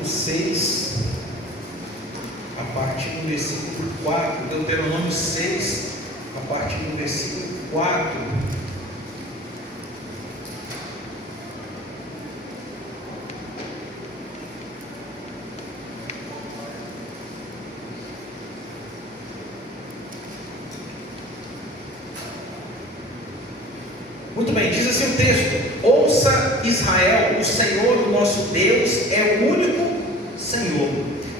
capítulo 6, a partir do versículo 4, Deuteronômio 6, a partir do versículo 4. Muito bem, diz assim o texto: ouça Israel, o Senhor, o nosso Deus, é o único Senhor.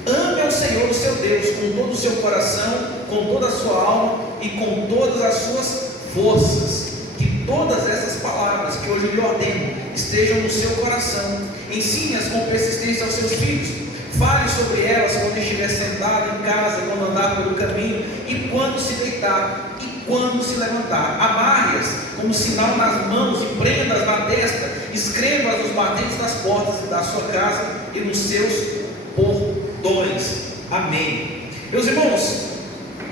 Ame ao Senhor, o seu Deus, com todo o seu coração, com toda a sua alma e com todas as suas forças. Que todas essas palavras que hoje lhe ordeno estejam no seu coração. Ensine-as com persistência aos seus filhos. Fale sobre elas quando estiver sentado em casa, quando andar pelo caminho e quando se deitar e quando se levantar. Amarre-as como sinal nas mãos e prenda-as na testa. Escreva-as nos batentes das portas da sua casa e nos seus portões. Amém. Meus irmãos,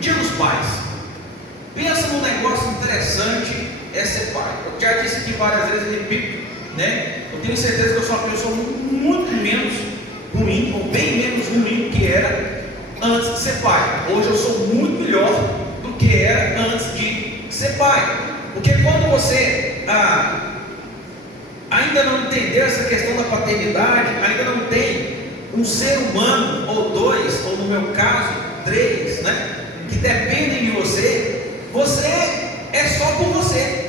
dia dos pais. Pensa num negócio interessante é ser pai. Eu já disse aqui várias vezes, repito, né? Eu tenho certeza que eu sou uma pessoa muito menos ruim, ou bem menos ruim do que era antes de ser pai. Hoje eu sou muito melhor do que era antes de ser pai. Porque quando você ainda não entendeu essa questão da paternidade, ainda não tem um ser humano, ou dois, ou no meu caso, três, né, que dependem de você, você é só por você.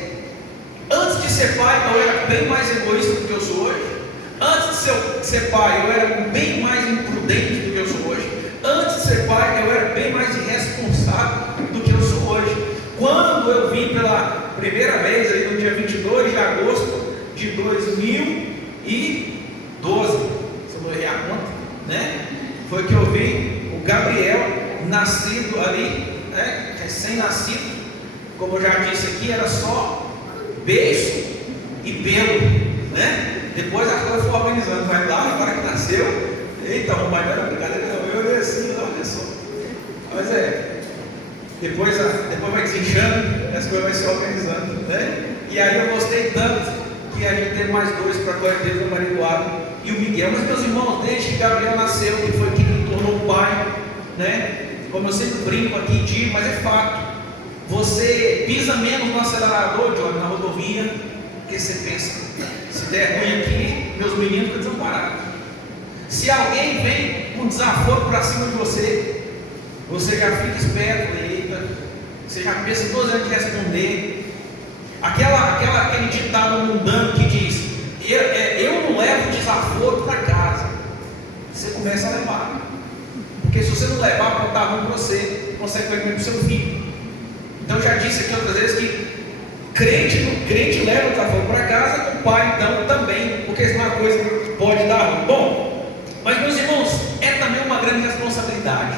Antes de ser pai, eu era bem mais egoísta do que eu sou hoje. Antes de ser pai, eu era bem mais imprudente do que eu sou hoje. Antes de ser pai, eu era bem mais irresponsável do que eu sou hoje. Quando eu vim pela primeira vez, aí no dia 22 de agosto de 2012, se eu não errei a conta, né? Foi que eu vi o Gabriel nascido ali, né? Recém-nascido, como eu já disse aqui, era só beijo e pelo, né? Depois a coisa foi organizando, mas lá agora que nasceu, eita, o pai não era brincadeira, não, eu olhei assim, olha só. Mas depois vai desinchando, as coisas vão se organizando, né? E aí eu gostei tanto que a gente teve mais dois para a glória de Deus, o Maria Eduardo e o Miguel. Mas meus irmãos, desde que Gabriel nasceu, que foi quem me tornou pai, né? Como eu sempre brinco aqui e digo, mas é fato. Você pisa menos no acelerador, Johnny, na rodovia, porque você pensa, se der ruim aqui, meus meninos ficam desamparados. Se alguém vem com desaforo para cima de você, você já fica esperto, eita, você já pensa duas vezes de responder. Aquele ditado mundano que diz: eu não levo desaforo para casa. Você começa a levar, porque se você não levar, pode estar ruim para você, consequentemente para o seu filho. Então eu já disse aqui outras vezes que crente leva o desaforo para casa, o pai então também, porque senão a coisa pode dar ruim. Bom, mas meus irmãos, é também uma grande responsabilidade.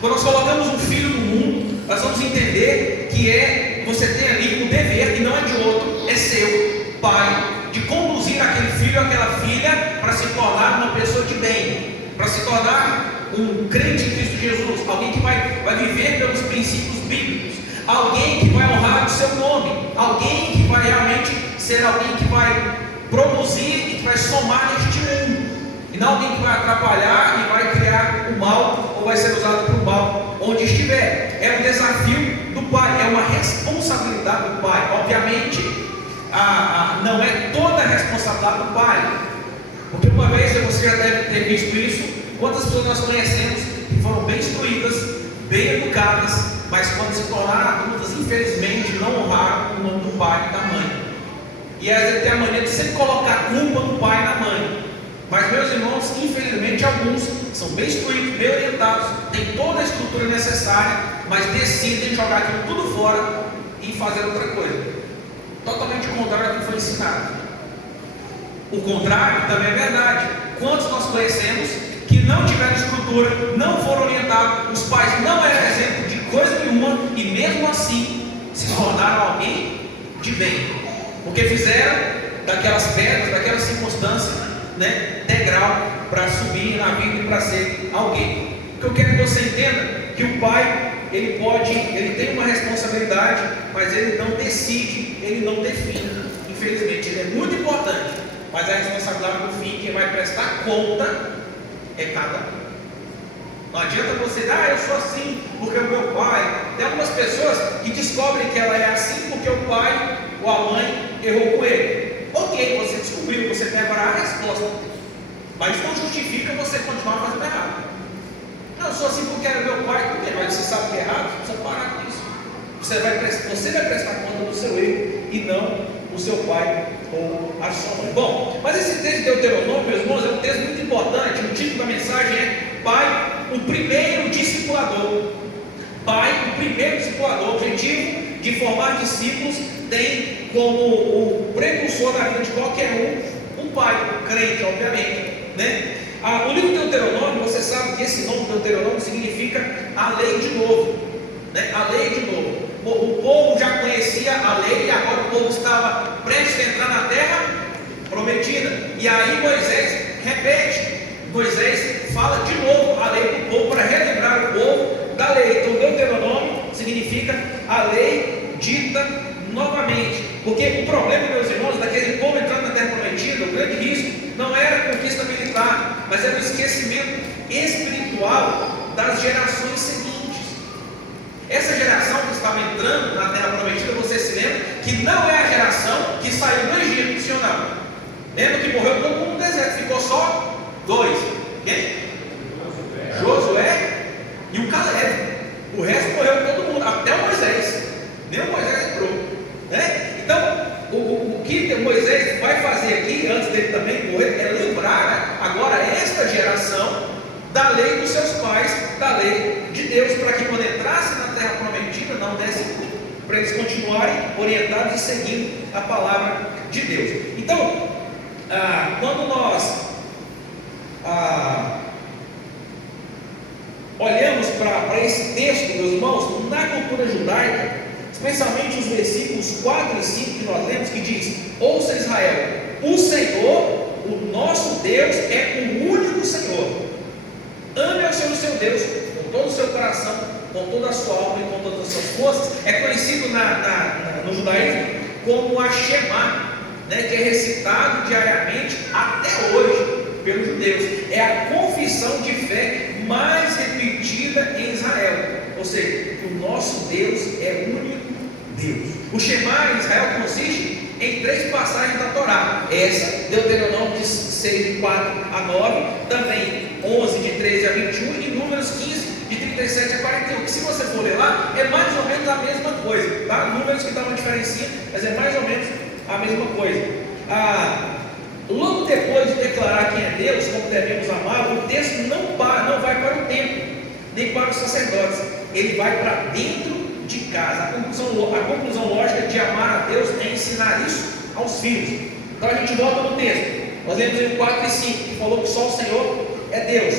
Quando nós colocamos um filho no mundo, nós vamos entender que você tem ali um dever, que não é de outro, é seu, pai, de conduzir aquele filho ou aquela filha para se tornar uma pessoa de bem, para se tornar um crente em Cristo Jesus, alguém que vai viver pelos princípios bíblicos, alguém que vai honrar o seu nome, alguém que vai realmente ser alguém que vai produzir e que vai somar neste mundo, e não alguém que vai atrapalhar e vai criar o mal, ou vai ser usado para o mal onde estiver. É um desafio do pai, é uma responsabilidade do pai. Obviamente, não é toda a responsabilidade do pai, porque uma vez você já deve ter visto isso. Quantas pessoas nós conhecemos que foram bem instruídas, bem educadas, mas quando se tornaram adultas, infelizmente não honraram o nome do pai e da mãe. E às vezes tem a mania de sempre colocar a culpa no pai e na mãe. Mas meus irmãos, infelizmente alguns são bem instruídos, bem orientados, têm toda a estrutura necessária, mas decidem jogar aquilo tudo fora e fazer outra coisa, totalmente o contrário do que foi ensinado. O contrário também é verdade. Quantos nós conhecemos que não tiveram estrutura, não foram orientados, os pais não eram exemplo de coisa nenhuma e mesmo assim se tornaram alguém de bem, porque fizeram daquelas pedras, daquelas circunstâncias, né, degrau para subir na vida e para ser alguém. O que eu quero que você entenda que o pai, ele tem uma responsabilidade, mas ele não decide, ele não define. Infelizmente, ele é muito importante, mas a responsabilidade do fim, quem vai prestar conta é cada um. Não adianta você dizer, eu sou assim porque o meu pai. Tem algumas pessoas que descobrem que ela é assim porque o pai ou a mãe errou com ele. Ok, você descobriu, você tem agora a resposta, mas não justifica você continuar fazendo errado. Não, eu sou assim porque era meu pai, porque mas você sabe que é errado, você precisa parar com isso. Você vai prestar conta do seu erro e não o seu pai ou a sua mãe. Bom, mas esse texto de Deuteronômio, meus irmãos, é um texto muito importante. O título da mensagem é Pai, o primeiro discipulador. Pai, o primeiro discipulador. O objetivo de formar discípulos tem como o precursor da vida de qualquer um pai, crente, obviamente, né? O livro de Deuteronômio, você sabe que esse nome Deuteronômio significa a lei de novo, né? A lei de novo. O povo já conhecia a lei e agora o povo estava prestes a entrar na terra prometida. E aí Moisés repete, Moisés fala de novo a lei para o povo, para relembrar o povo da lei. Então Deuteronômio significa a lei dita novamente. Porque o problema, meus irmãos, daquele povo entrando na terra prometida, o grande risco não era a conquista militar, mas era o esquecimento espiritual das gerações seguintes. Essa geração que estava entrando na terra prometida, você se lembra que não é a geração que saiu do Egito, sim ou não? Lembra que morreu todo mundo no deserto, ficou só 2. Quem? Josué e o Caleb. O resto morreu todo mundo, até o Moisés. Nem o Moisés entrou, né? Então, o que Moisés vai fazer aqui, antes dele também morrer, é lembrar agora esta geração da lei dos seus pais, da lei de Deus, para que quando entrasse na terra prometida, não desse culpa, para eles continuarem orientados e seguindo a palavra de Deus. Então, quando nós olhamos para esse texto, meus irmãos, na cultura judaica, especialmente os versículos 4 e 5 que nós lemos, que diz: ouça Israel, o Senhor, o nosso Deus, é o único Senhor. Ame ao Senhor seu Deus com todo o seu coração, com toda a sua alma e com todas as suas forças. É conhecido no judaísmo como a Shema, né, que é recitado diariamente até hoje pelos judeus. É a confissão de fé mais repetida em Israel. Ou seja, o nosso Deus é o único Deus. O Shema em Israel consiste em 3 passagens da Torá. Essa, Deuteronômio de 6, de 4 a 9, também 11, de 13 a 21, e Números 15, de 37 a 41, que se você for ler lá, é mais ou menos a mesma coisa, tá? Números que dá uma diferença, mas é mais ou menos a mesma coisa. Logo depois de declarar quem é Deus, como devemos amar, o texto não vai para o templo, nem para os sacerdotes, ele vai para dentro de casa. A conclusão lógica de amar a Deus é ensinar isso aos filhos. Então a gente volta no texto, nós lemos em 4 e 5, que falou que só o Senhor é Deus.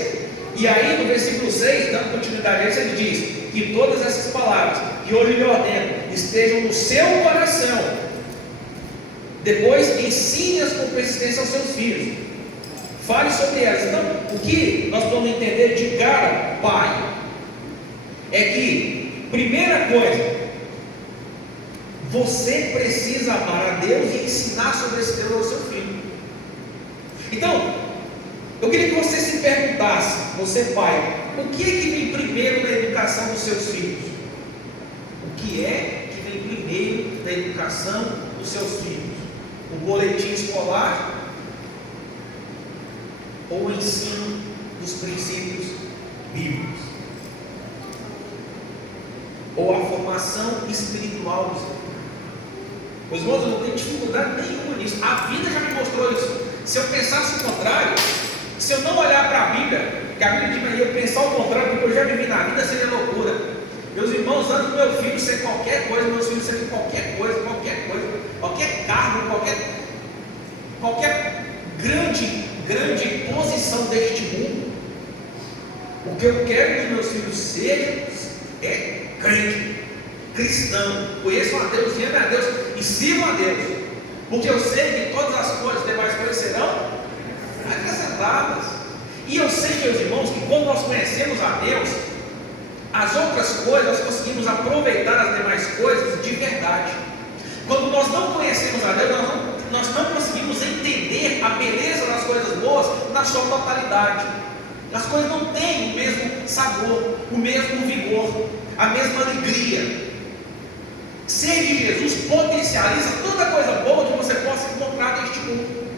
E aí no versículo 6, dando continuidade a isso, ele diz que todas essas palavras que hoje lhe ordeno estejam no seu coração. Depois ensine-as com persistência aos seus filhos, fale sobre elas. Então, o que nós vamos entender de cara, pai, é que, primeira coisa, você precisa amar a Deus e ensinar sobre esse Deus ao seu filho. Então, eu queria que você se perguntasse, você pai, o que é que vem primeiro na educação dos seus filhos? O que é que vem primeiro na educação dos seus filhos? O boletim escolar ou o ensino dos princípios bíblicos? Ou a formação espiritual dos filhos? Meus irmãos, eu não tenho dificuldade nenhuma nisso. A vida já me mostrou isso. Se eu pensasse o contrário, se eu não olhar para a Bíblia, que a Bíblia diz para eu pensar o contrário, porque eu já vivi na vida, seria loucura. Meus irmãos, antes do meu filho ser qualquer coisa, meus filhos serem qualquer coisa, qualquer cargo, qualquer grande posição deste mundo, o que eu quero que meus filhos sejam é crente, cristão, conheçam a Deus, amem a Deus e sirvam a Deus, porque eu sei que todas as coisas, demais coisas serão acrescentadas. E eu sei, meus irmãos, que quando nós conhecemos a Deus, as outras coisas nós conseguimos aproveitar as demais coisas de verdade. Quando nós não conhecemos a Deus, nós não conseguimos entender a beleza das coisas boas na sua totalidade. As coisas não têm o mesmo sabor, o mesmo vigor, a mesma alegria. Ser de Jesus potencializa toda coisa boa que você possa encontrar neste mundo.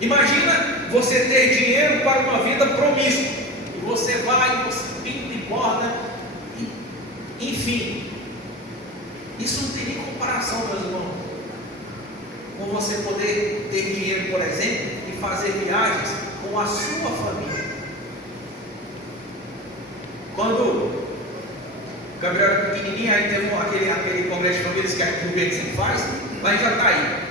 Imagina você ter dinheiro para uma vida promíscua, e você vai, você pinta e borda, enfim. Isso não tem nem comparação, meus irmãos, com você poder ter dinheiro, por exemplo, e fazer viagens com a sua família. Quando Gabriel era pequenininho, aí teve aquele congresso de famílias que a Rio sempre faz, lá em Jataí.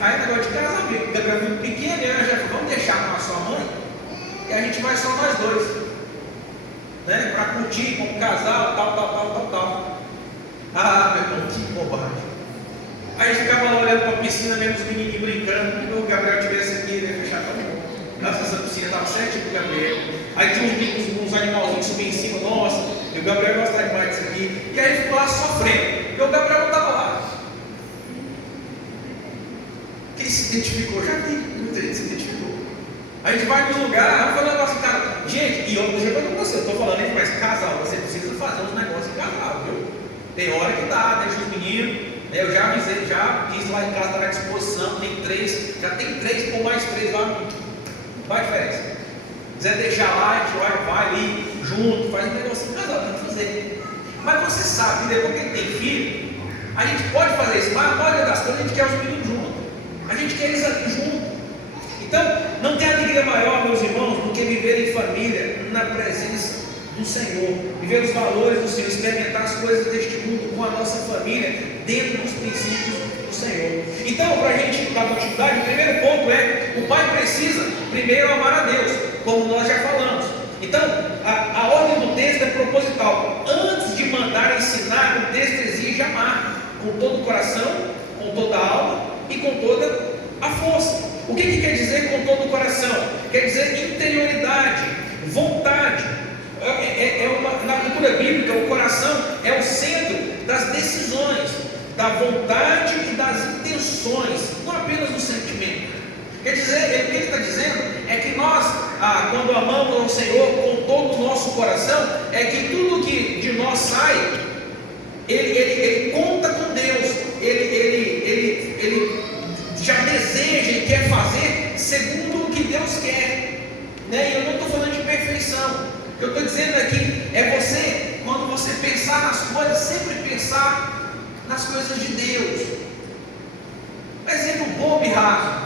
Aí negócio de casamento, Gabriel muito pequeno, e eu já falei, vamos deixar com a sua mãe, e a gente vai só nós dois, né? Para curtir como casal, tal. Ah, meu irmão, que bobagem. Aí a gente ficava lá olhando para a piscina, mesmo os menininhos brincando, e o Gabriel tivesse aqui, ele ia fechar para mim. Nossa, essa piscina estava certinho pro Gabriel. Aí tinha uns animalzinhos subindo em cima, nossa, e o Gabriel gostava demais disso aqui. E aí ele ficou lá sofrendo, porque o Gabriel não estava lá. Quem se identificou? Já vi, muita gente se identificou. A gente vai no lugar, eu falando assim, cara, gente, e eu já com você, eu estou falando isso, mas casal, você precisa fazer uns negócios em casal, viu? Tem hora que dá, deixa os meninos. Eu já avisei, já disse lá em casa, está à disposição, tem 3, já tem 3, por mais 3 lá, faz diferença. Se quiser deixar lá, a gente vai ali junto, faz um negócio em casal, tem que fazer. Mas você sabe que depois que tem filho, a gente pode fazer isso, mas a maioria das coisas a gente quer os meninos juntos, a gente quer eles aqui juntos. Então, não tem alegria maior, meus irmãos, do que viver em família, na presença do Senhor, viver os valores do Senhor, experimentar as coisas deste mundo com a nossa família, dentro dos princípios do Senhor. Então, para a gente dar continuidade, o primeiro ponto é: o pai precisa primeiro amar a Deus, como nós já falamos. Então, a ordem do texto é proposital. Antes de mandar ensinar, o texto exige amar com todo o coração, com toda a alma e com toda a força. O que quer dizer com todo o coração? Quer dizer interioridade, vontade. Na cultura bíblica, o coração é o centro das decisões, da vontade e das intenções, não apenas do sentimento. Quer dizer, o que ele está dizendo é que nós, quando amamos ao Senhor com todo o nosso coração, é que tudo que de nós sai, ele conta com Deus, ele já deseja e quer fazer segundo o que Deus quer, né? E eu não estou falando de perfeição. O que eu estou dizendo aqui é você, quando você pensar nas coisas, sempre pensar nas coisas de Deus. Exemplo bobo e raso.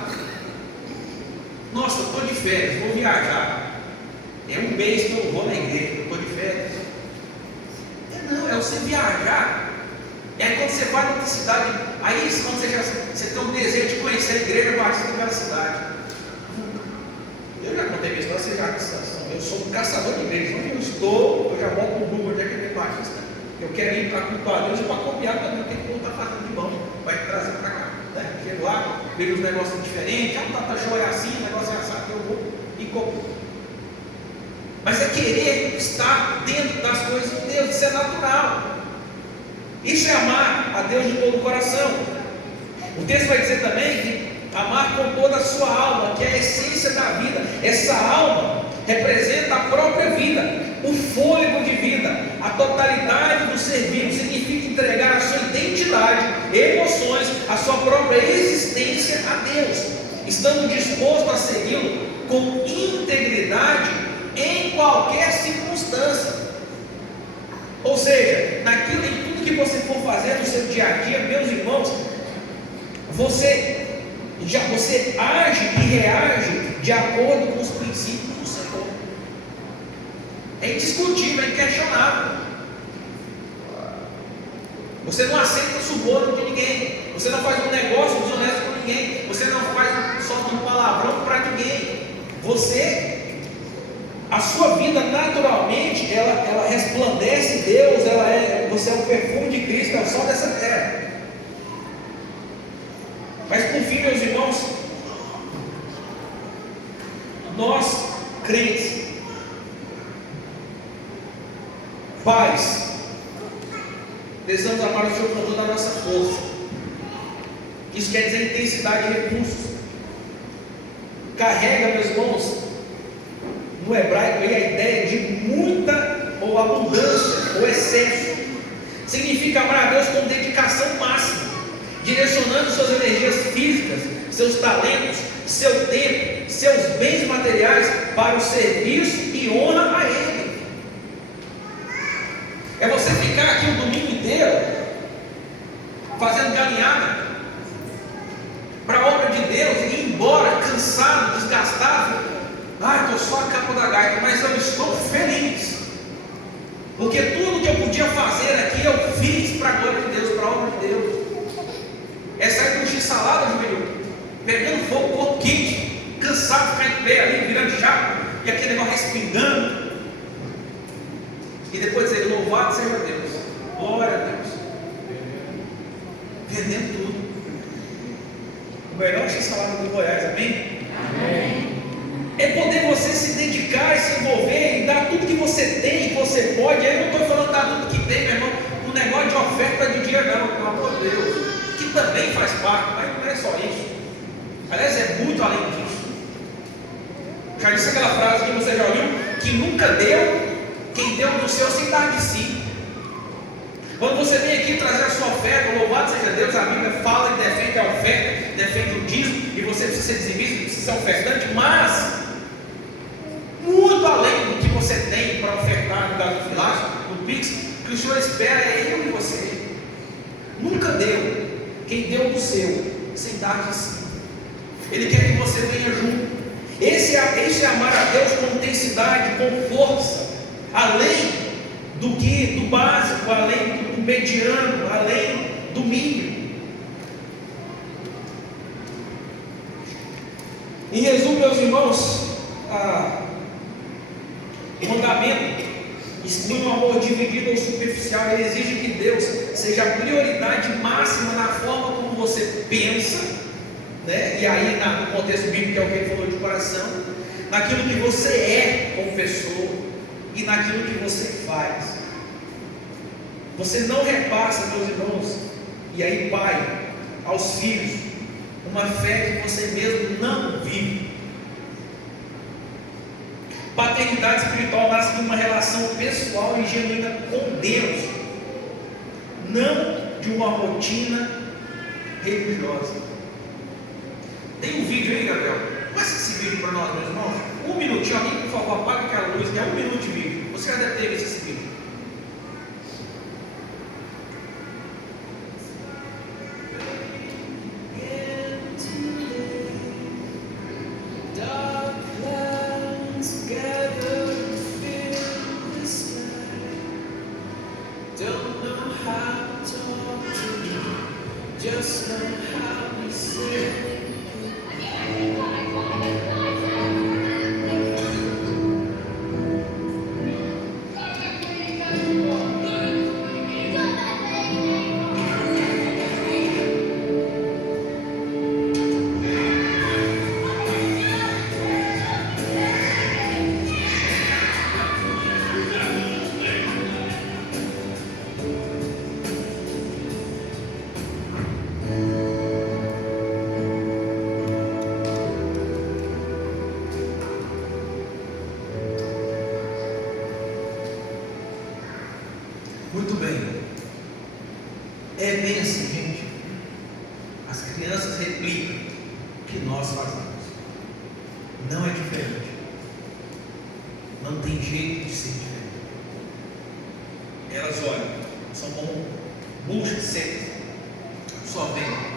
Nossa, eu estou de férias, vou viajar. É um mês que eu vou na igreja, estou de férias. Não, é você viajar. E aí quando você vai para outra cidade, aí quando você tem um desejo de conhecer a igreja batista daquela cidade. Eu já contei minha história, você já sabe. Eu sou um caçador de igreja. Onde eu já volto no Google, onde é que é batista. Eu quero ir para cultuar Deus e para copiar também, tem que voltar fazendo de mão, vai trazer para cá. Né? Chego lá, vejo uns negócios diferentes, tá show é assim, o negócio é assado, eu vou e copio. Mas é querer estar dentro das coisas de Deus, isso é natural. Isso é amar a Deus de todo o coração. O texto vai dizer também que amar com toda a sua alma, que é a essência da vida. Essa alma representa a própria vida, o fôlego de vida, a totalidade do ser vivo. Significa entregar a sua identidade, emoções, a sua própria existência a Deus, estando disposto a segui-lo com integridade em qualquer circunstância. Ou seja, em tudo que você for fazer no seu dia a dia, meus irmãos, você age e reage de acordo com os princípios do Senhor. É indiscutível, é inquestionável. Você não aceita suborno de ninguém. Você não faz um negócio desonesto com ninguém. Você não solta um palavrão para ninguém. A sua vida naturalmente, ela resplandece Deus. Você é o perfume de Cristo, é o sol dessa terra. Mas por fim, meus irmãos, nós crentes, pais, precisamos amar o Senhor com toda a nossa força. Isso quer dizer intensidade de recursos. carrega, meus irmãos, no hebraico aí a ideia de muita ou abundância ou excesso. Significa amar a Deus com dedicação máxima, direcionando suas energias físicas, seus talentos, seu tempo, seus bens materiais para o serviço e honra a Ele. É você ficar aqui o domingo inteiro fazendo caminhada para a obra de Deus e ir embora cansado, desgastado. Estou só a capa da gaita, mas eu estou feliz, porque tudo que eu podia fazer aqui eu fiz para a glória de Deus, para a obra de Deus. É sair com x-salada, joelho, pegando fogo, corpo quente, cansado, ficar em pé ali, virando jaco, e aquele negócio respingando, e depois dizer, louvado seja Deus, glória a Deus, vendendo tudo. O melhor x-salada do Goiás, amém? Amém. É poder você se dedicar e se envolver e dar tudo que você tem, que você pode. Eu não estou falando dar tudo que tem, meu irmão, um negócio de oferta de dia, não, pelo amor de Deus, que também faz parte, mas não é só isso. Aliás, é muito além disso. Já disse aquela frase que você já ouviu, que nunca deu quem deu no seu sem dar de si. Quando você vem aqui trazer a sua oferta, louvado seja Deus, a Bíblia fala e defende a oferta, defende o dízimo, e você precisa ser dizimista, precisa ser ofertante, mas muito além do que você tem para ofertar no gasofilácio, no Pix, o que o Senhor espera é eu e você. Nunca deu quem deu do seu sem dar de si. Ele quer que você venha junto. Esse é amar a Deus com intensidade, com força, além do básico, além do mediano, além do mínimo. Em resumo, meus irmãos, o mandamento exclui um amor dividido ou superficial. Ele exige que Deus seja a prioridade máxima na forma como você pensa, né? E aí no contexto bíblico é o que ele falou de coração, naquilo que você é como pessoa e naquilo que você faz. Você não repassa, meus irmãos, e aí pai, aos filhos, uma fé que você mesmo não vive. Paternidade espiritual nasce de uma relação pessoal e genuína com Deus, não de uma rotina religiosa. Tem um vídeo aí, Gabriel? Passa esse vídeo para nós, meus irmãos. Um minutinho, alguém por favor, apaga aquela luz, que é 1 minuto de vídeo. Você já deve ter visto esse vídeo. Muito bem. É bem assim, gente. As crianças replicam o que nós fazemos. Não é diferente. Não tem jeito de ser diferente. Elas olham, são como buchas secas. Só vem.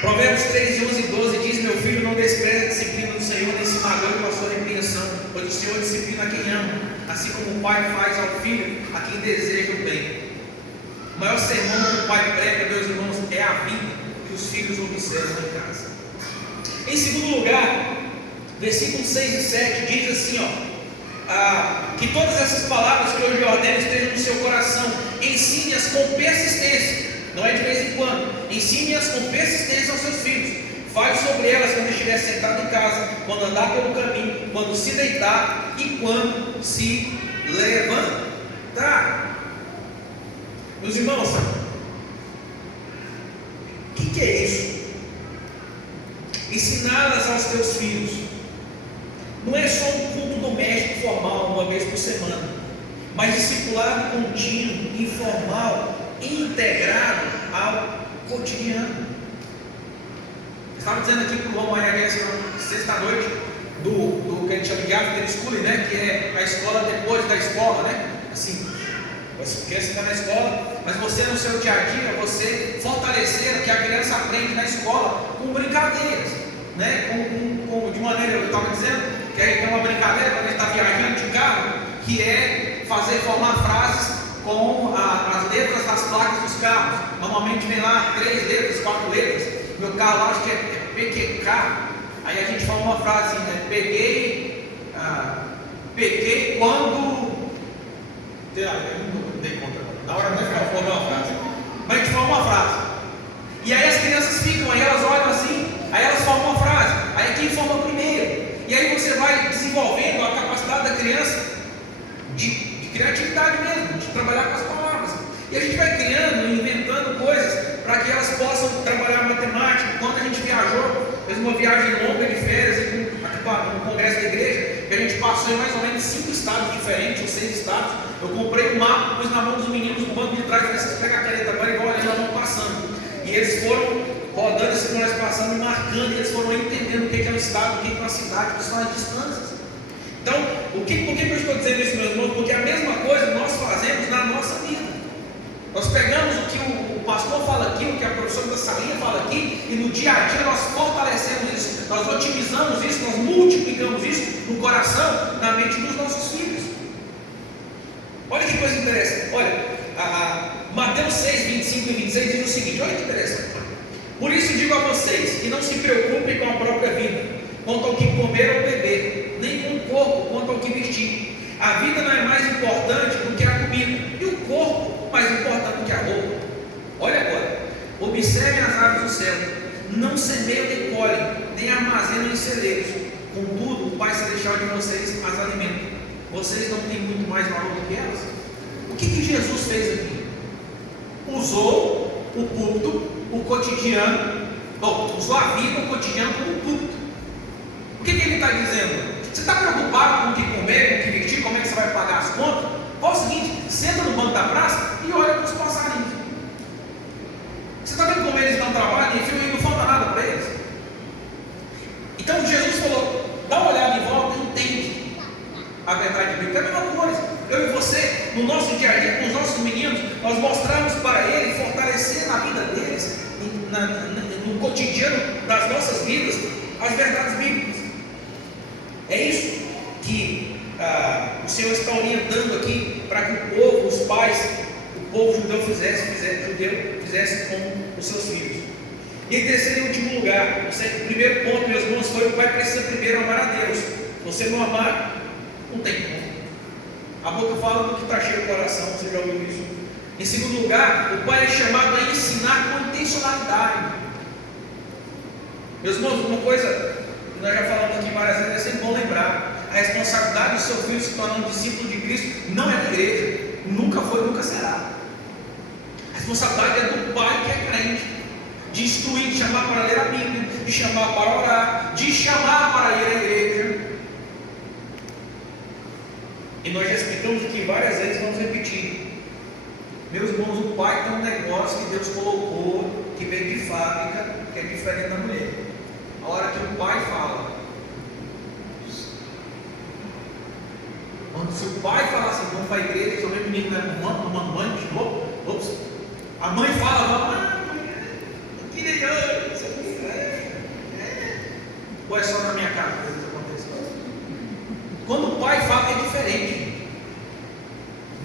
Provérbios 3, 11 e 12 diz: meu filho, não despreze a disciplina do Senhor, nem se magoe com a sua repreensão, pois o Senhor disciplina a quem ama, assim como o pai faz ao filho, a quem deseja o bem. O maior sermão que o pai prega, meus irmãos, é a vida que os filhos observam em casa. Em segundo lugar, versículos 6 e 7 diz assim, que todas essas palavras que hoje eu ordeno estejam no seu coração, ensine-as com persistência, não é de vez em quando, ensine-as com persistência aos seus filhos. Fale sobre elas quando estiver sentado em casa, quando andar pelo caminho, quando se deitar e quando se levantar. Meus irmãos, o que é isso? ensiná-las aos teus filhos. Não é só um culto doméstico formal, uma vez por semana, mas discipulado contínuo, informal, integrado ao cotidiano. Eu estava dizendo aqui para o João Maia sexta-noite do que a gente chama de after school, né? Que é a escola depois da escola, né? Assim, você quer estar na escola, mas você no seu dia a dia, você fortalecer o que a criança aprende na escola com brincadeiras, né? De maneira, eu estava dizendo, que aí tem uma brincadeira quando a gente está viajando de carro, que é formar frases com as letras das placas dos carros. Normalmente vem lá 3 letras, 4 letras. Meu carro lá acho que é PQK. Aí a gente fala uma frase assim, né? Peguei quando. Eu não dei conta agora. Na hora não é formar uma frase. Mas a gente fala uma frase. E aí as crianças ficam, aí elas olham assim, aí elas formam uma frase. Aí quem forma primeiro? E aí você vai desenvolvendo a capacidade da criança de criatividade mesmo, de trabalhar com as palavras. E a gente vai criando, inventando coisas para que elas possam trabalhar matemática. Quando a gente viajou, fez uma viagem longa de férias aqui para um congresso da igreja, que a gente passou em mais ou menos 5 estados diferentes, ou 6 estados. Eu comprei um mapa, pus na mão dos meninos no banco de trás, falei, vocês pegam a caneta agora igual eles já vão passando. E eles foram rodando esse congresso passando e marcando, e eles foram entendendo o que é um estado, o que é uma cidade, quais são as distâncias. Então, por que eu estou dizendo isso, meus irmãos? Porque a mesma coisa nós fazemos na nossa vida. Nós pegamos o que o pastor fala aqui, o que a professora da salinha fala aqui, e no dia a dia nós fortalecemos isso, nós otimizamos isso, nós multiplicamos isso no coração, na mente dos nossos filhos. Olha que coisa interessante. Olha, Mateus 6, 25 e 26 diz o seguinte, olha que interessante. Por isso digo a vocês, que não se preocupem com a própria vida, quanto ao que comer ou beber, nem com o corpo, quanto ao que vestir. A vida não é mais importante do que a comida, e o corpo mais importante do que a roupa. Olha agora, observem as aves do céu, não semeiam nem colhem, nem armazenam em celeiros, contudo o Pai Celestial de vocês as alimenta. Vocês não têm muito mais valor do que elas? O que Jesus fez aqui? Usou o púlpito, o cotidiano, usou a vida, o cotidiano como púlpito. O que ele está dizendo? Você está preocupado com o que comer, com o que vestir, como é que você vai pagar as contas? Faz o seguinte, senta no banco da praça e olha para os passarinhos. Você está vendo como eles estão trabalhando e não falta nada para eles? Então Jesus falou, dá uma olhada em volta e entende a verdade bíblica. É a mesma coisa. Eu e você, no nosso dia a dia, com os nossos meninos, nós mostramos para eles, fortalecer na vida deles, no cotidiano das nossas vidas, as verdades bíblicas. É isso que o Senhor está orientando aqui para que o povo, os pais, o povo judeu fizesse com os seus filhos. E em terceiro e último lugar, o primeiro ponto, meus irmãos, foi: o pai precisa primeiro amar a Deus. Você não amar, não tem como. A boca fala do que está cheio do coração, você já ouviu isso? Em segundo lugar, o pai é chamado a ensinar com intencionalidade. Meus irmãos, uma coisa que nós já falamos aqui várias vezes, é sempre bom lembrar: a responsabilidade do seu filho se tornar um discípulo de Cristo não é da igreja, nunca foi, nunca será. A responsabilidade é do pai que é crente, de instruir, de chamar para ler a Bíblia, de chamar para orar, de chamar para ir à igreja. E nós já explicamos aqui várias vezes, vamos repetir. Meus irmãos, o pai tem um negócio que Deus colocou, que veio de fábrica, que é diferente da mulher. A hora que o pai fala, se o pai fala assim, vamos para a igreja, eu vejo o menino da mamãe de novo, a mãe fala, eu queria ir, ou é só na minha casa que isso acontece? Quando o pai fala, é diferente.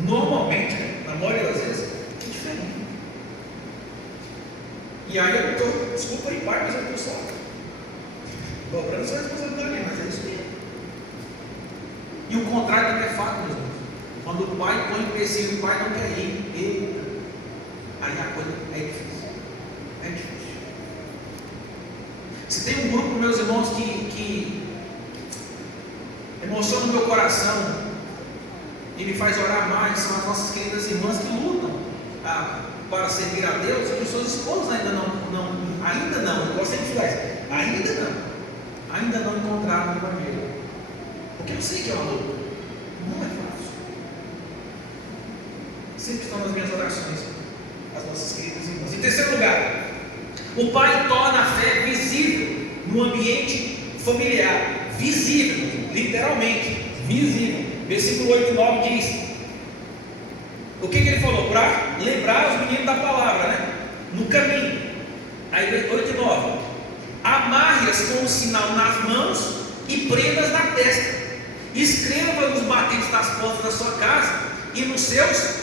Normalmente, na maioria das vezes, é diferente. E aí eu estou, desculpa aí, pai, mas eu estou só dobrando sua responsabilidade, mas é isso mesmo. E o contrário também é fato, meus irmãos. Quando o pai põe empecilho, o pai não quer ir, aí a coisa é difícil. É difícil. Se tem um grupo, meus irmãos, que emociona o meu coração e me faz orar mais, são as nossas queridas irmãs que lutam para servir a Deus, e que suas esposas ainda não, eu gosto sempre de falar isso. Ainda não encontraram o Evangelho. Porque eu sei que é uma luta, não é fácil. Sempre estão nas minhas orações, as nossas queridas irmãs. Em terceiro lugar, o pai torna a fé visível no ambiente familiar. Visível, literalmente, visível. Versículo 8 e 9 diz: o que ele falou? Para lembrar os meninos da palavra, né? No caminho. Aí 8 e 9: amarre-as com um sinal nas mãos e prenda-as na testa. Escreva nos batentes das portas da sua casa e nos seus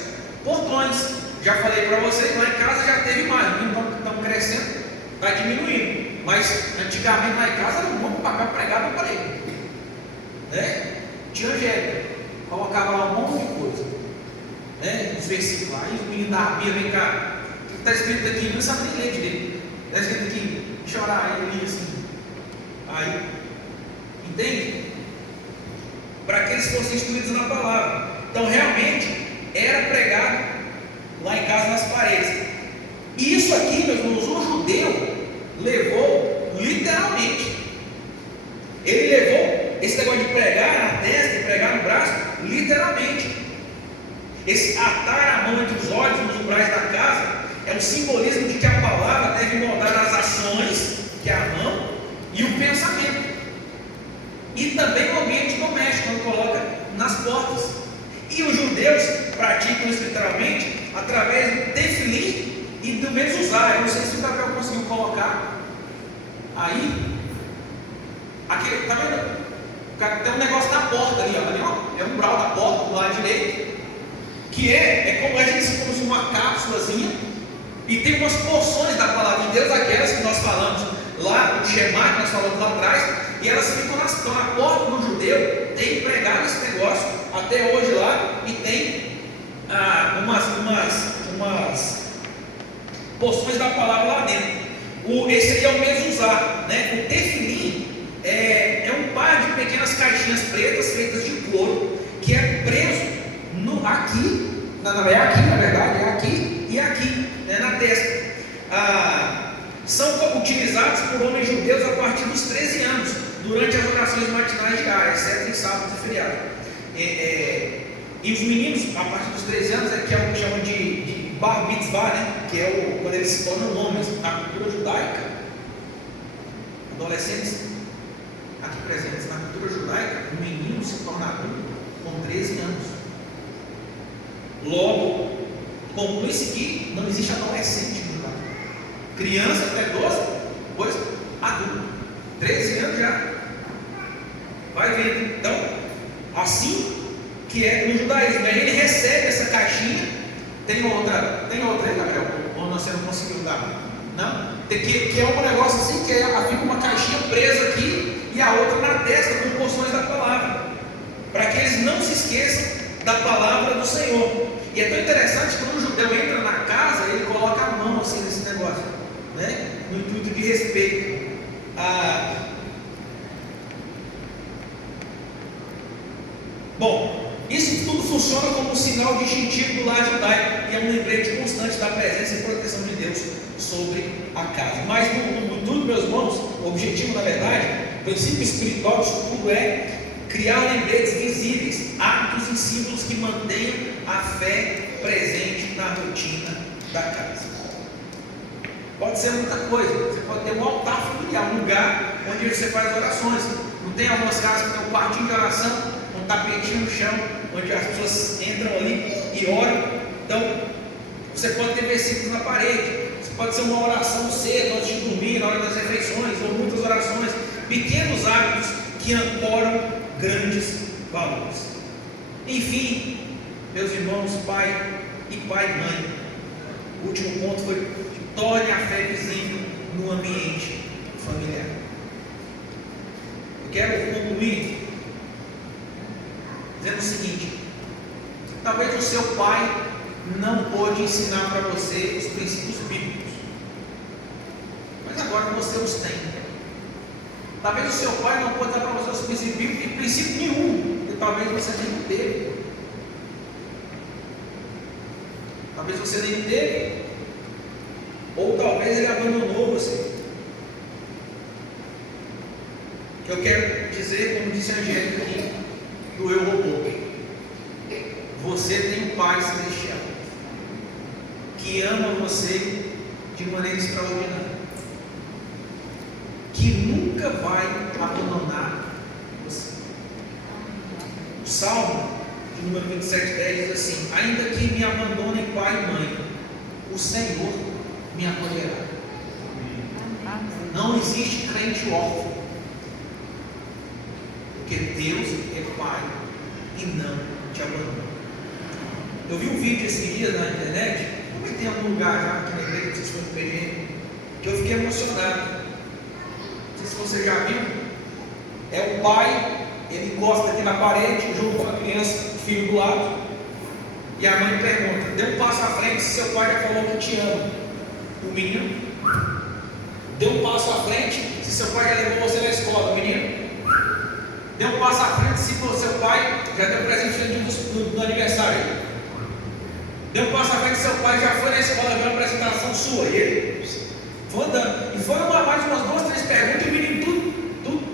portões. Já falei para vocês, lá em casa já teve mais. Os meninos estão crescendo, está diminuindo. Mas antigamente lá em casa era um monte de papel pregado na parede, né? Tinha Angélica, colocava lá um monte de coisa, né? Os versículos lá, e os meninos da Bíblia, vem cá, o que está escrito aqui? Não sabe nem ler direito. Está escrito aqui, chorar, ele assim. Aí, entende? Para que eles fossem instruídos na palavra. Então, realmente, era pregado lá em casa nas paredes. E isso aqui, meus irmãos, o judeu levou literalmente. Ele levou esse negócio de pregar na testa e pregar no braço, literalmente. Esse atar a mão entre os olhos nos umbrais da casa é um simbolismo de que a palavra deve moldar as ações, que é a mão, e o pensamento. E também o ambiente doméstico, quando coloca nas portas. E os judeus praticam isso literalmente através do tefilim e do mezuzá. Eu não sei se o Gabriel conseguiu colocar aí. Aqui, tá vendo? Tem um negócio na porta ali, ó. É um umbral da porta do lado direito. Que é como a gente como uma cápsulazinha. E tem umas porções da palavra de Deus, aquelas que nós falamos lá, o Shema, que nós falamos lá atrás. E elas ficam na porta do judeu. Tem pregado esse negócio até hoje lá. E tem umas porções da palavra lá dentro. Esse aqui é o mezuzá, né? O tefilim é um par de pequenas caixinhas pretas feitas de couro, que é preso aqui, na verdade, é aqui e aqui, né, na testa. São utilizados por homens judeus a partir dos 13 anos, durante as orações matinais diárias, exceto em sábados e feriados. E os meninos, a partir dos 13 anos, que é o que chamam de bar mitzvah, né? Que é quando eles se tornam homens. Na cultura judaica, adolescentes aqui presentes, na cultura judaica, o menino se torna adulto com 13 anos. Logo, conclui-se que não existe adolescente no judaico. Criança até 12, depois adulto. 13 anos já vai vendo. Então, assim que é no judaísmo. Aí ele recebe essa caixinha. Tem outra aí, Gabriel? Ou você não conseguiu dar? Não? Que é um negócio assim, que fica uma caixinha presa aqui e a outra na testa, com porções da palavra, para que eles não se esqueçam da palavra do Senhor. E é tão interessante que quando o judeu entra na casa, ele coloca a mão assim nesse negócio, né? No intuito de respeito. Bom, isso tudo funciona como um sinal distintivo do lar judaico e é um lembrete constante da presença e proteção de Deus sobre a casa. Mas no tudo, meus irmãos, o objetivo, na verdade, o princípio espiritual disso tudo é criar lembretes visíveis, hábitos e símbolos que mantenham a fé presente na rotina da casa. Pode ser muita coisa. Você pode ter um altar familiar, um lugar onde você faz orações. Não tem algumas casas que tem um quartinho de oração, um tapetinho no chão, onde as pessoas entram ali e oram. Então, você pode ter versículos na parede. Você pode ser uma oração cedo, antes de dormir, na hora das refeições, ou muitas orações. Pequenos hábitos que ancoram grandes valores. Enfim, meus irmãos, pai e mãe, o último ponto foi: torne a fé visível no ambiente familiar. Eu quero concluir dizendo o seguinte: talvez o seu pai não pôde ensinar para você os princípios bíblicos, mas agora você os tem. Talvez o seu pai não pôde dar para você os princípios bíblicos e princípio nenhum, e talvez você nem teve. Talvez você nem teve, ou talvez ele abandonou você. Eu quero dizer, como disse a Angélica aqui, do eu robô. Você tem um Pai Celestial que ama você de maneira extraordinária, que nunca vai abandonar você. O Salmo de número 27:10 diz assim: ainda que me abandonem pai e mãe, o Senhor me acolherá. Não existe crente órfão, porque Deus é Pai e não te abandona. Eu vi um vídeo esses dias na internet, comentei em algum lugar já aqui na igreja, se foi no PGM, que eu fiquei emocionado. Não sei se você já viu. É o pai, ele encosta aqui na parede, junto com a criança, o filho do lado, e a mãe pergunta: dê um passo à frente se seu pai já falou que te ama. O menino: dê um passo à frente se seu pai já levou você na escola. O menino: dê um passo à frente se seu pai já deu presente no aniversário. Dê um passo à frente se seu pai já foi na escola ver uma apresentação sua. E ele foi andando. E foram mais umas 2, 3 perguntas e o menino tudo.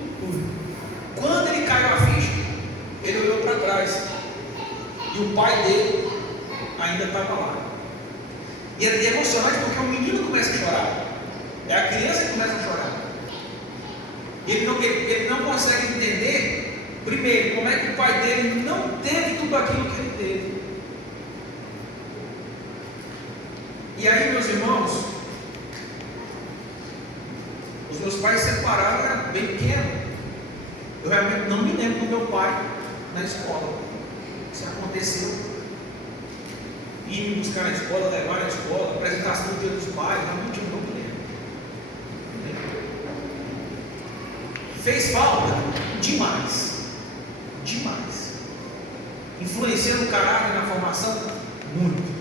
Quando ele caiu a ficha, ele olhou para trás. E o pai dele ainda estava lá. E é emocionante porque o menino começa a chorar. É a criança que começa a chorar. Ele não consegue entender, primeiro, como é que o pai dele não teve tudo aquilo que ele teve. E aí, meus irmãos, os meus pais se separaram, eu era bem pequeno. Eu realmente não me lembro do meu pai na escola. Isso aconteceu. Ir me buscar na escola, levar na escola, apresentação do Dia dos Pais, realmente eu não me lembro. Fez falta? Demais. Demais. Influenciou no caráter, na formação? Muito.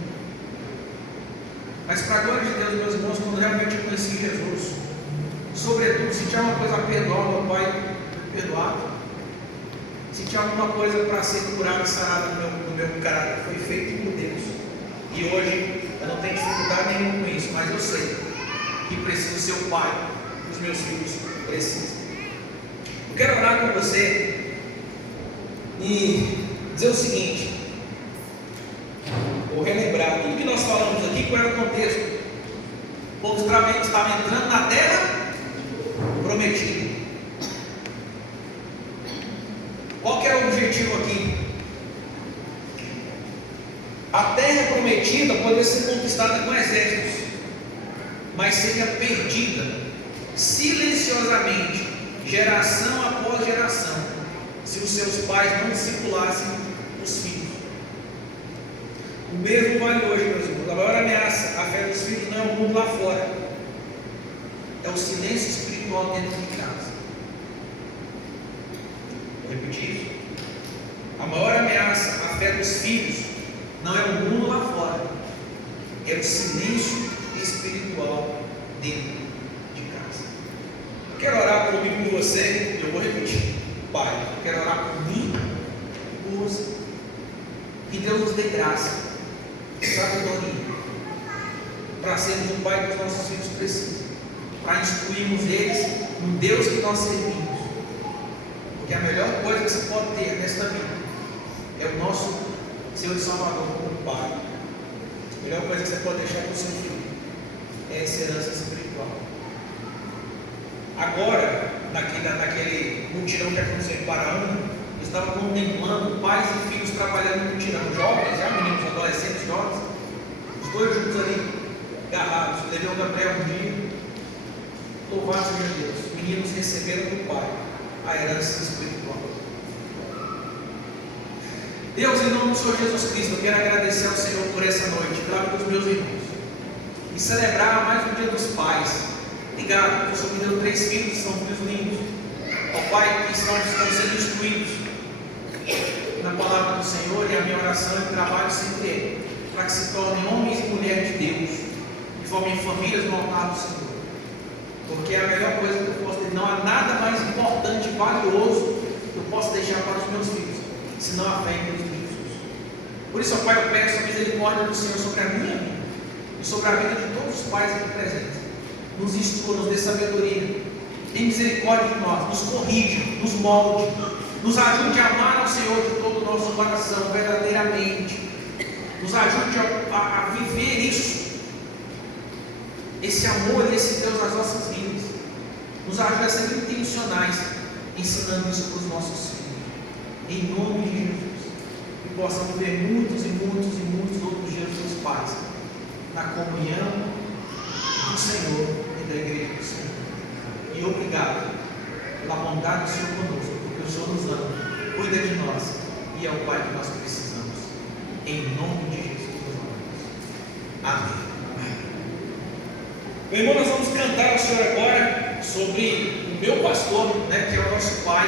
Mas para a glória de Deus, meus irmãos, quando realmente eu conheci Jesus, sobretudo, se tinha uma coisa a perdoar, meu pai perdoado. Se tinha alguma coisa para ser curada e sarada no meu caráter, foi feito por Deus. E hoje eu não tenho dificuldade nenhuma com isso, mas eu sei que preciso ser o pai que os meus filhos precisam. Eu quero orar com você e dizer o seguinte. Vou relembrar tudo que nós falamos aqui, qual era o contexto. O povo de Israel estava entrando na terra prometida. Qual que era o objetivo aqui? A terra prometida poderia ser conquistada com exércitos, mas seria perdida silenciosamente, geração após geração, se os seus pais não discipulassem os filhos. O mesmo vale hoje, meus irmãos. A maior ameaça à fé dos filhos não é o mundo lá fora, é o silêncio espiritual dentro de casa. Vou repetir isso. A maior ameaça à fé dos filhos não é o mundo lá fora, é o silêncio espiritual dentro de casa. Eu quero orar por mim e por você. Eu vou repetir. Pai, eu quero orar por mim e por você. Que Deus nos dê graça, sabedoria, para sermos o pai que os nossos filhos precisam, para instruirmos eles no Deus que nós servimos. Porque a melhor coisa que você pode ter nesta vida é o nosso Senhor e Salvador como Pai. A melhor coisa que você pode deixar para o seu filho é essa herança espiritual. Agora, naquele mutirão que aconteceu em Paraúna, eu estava contemplando pais e filhos trabalhando no mutirão, jovens, já meninos, adolescentes, jovens, os dois juntos ali, agarrados. Levei o Gabriel um dia, louvado seja Deus, os meninos receberam do Pai a herança espiritual. Deus, em nome do Senhor Jesus Cristo, eu quero agradecer ao Senhor por essa noite, pela vida dos meus irmãos, e celebrar mais um dia dos pais. Obrigado, porque o Senhor me deu 3 filhos, são filhos lindos, ó Pai, que estão sendo instruídos na palavra do Senhor, e a minha oração e trabalho sempre é para que se tornem homens e mulheres de Deus, e formem famílias no altar do Senhor, porque é a melhor coisa que eu posso ter. Não há nada mais importante e valioso que eu posso deixar para os meus filhos, senão a fé em Deus de Jesus. Por isso, ó Pai, eu peço a misericórdia do Senhor sobre a minha vida e sobre a vida de todos os pais aqui presentes. Nos instrua, nos dê sabedoria tem misericórdia de nós, nos corrija, nos molde, nos ajude a amar ao Senhor de todo o nosso coração, verdadeiramente, nos ajude a viver isso, esse amor desse Deus nas nossas vidas, nos ajude a ser intencionais, ensinando isso para os nossos filhos, em nome de Jesus, e possamos ver muitos e muitos e muitos outros dias dos pais, na comunhão do Senhor e da igreja do Senhor. E obrigado pela bondade do Senhor conosco, porque o Senhor nos ama, cuida de nós e é o Pai que nós precisamos. Em nome de Jesus, amém. Meu irmão, nós vamos cantar ao Senhor agora sobre o meu pastor, né, que é o nosso Pai,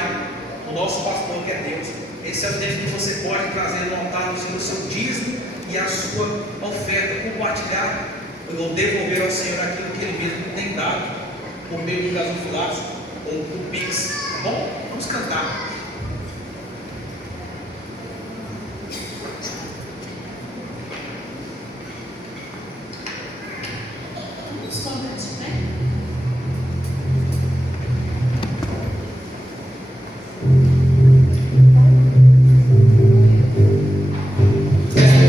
o nosso pastor que é Deus. Esse é o tempo que você pode trazer no altar do Senhor o seu dízimo e a sua oferta, compartilhar ou devolver ao Senhor aquilo que Ele mesmo tem dado, por meio do gasofilados ou do Pix, tá bom? Vamos cantar. Vamos colocar de pé.